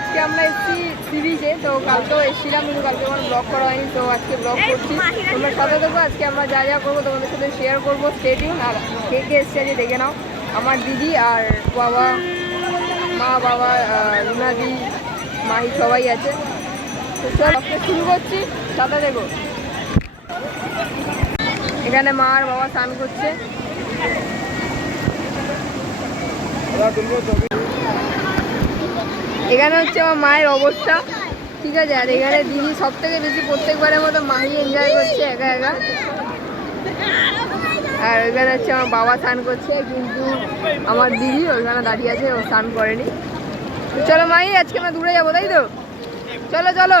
আজকে আমরা এসেছি সিরিজে তো কালকেও এসেছিলাম কিন্তু কালকে আমার ব্লগ করা হয়নি তো আজকে ব্লগ করছি। তোমরা সাথে দেখো আজকে আমরা যা যা করব তোমাদের সাথে শেয়ার করব স্টেডিয়াম আর কে কে এসছে আজকে দেখে নাও। আমার দিদি আর বাবা মা বাবা আহ, রুনাদি মাহি সবাই আছে। তো চল শুরু করছি সাথে দেখো এখানে মা আর বাবা স্নান করছে। এখানে হচ্ছে আমার মায়ের অবস্থা ঠিক আছে আর এখানে দিদি সব থেকে বেশি প্রত্যেকবারের মতো মাই এনজয় করছে একা একা আর ওইখানে হচ্ছে আমার বাবা স্নান করছে কিন্তু আমার দিদি ওইখানে দাঁড়িয়ে আছে ও স্নান করেনি চলো মাই আজকে আমরা দূরে যাব তাই তো চলো চলো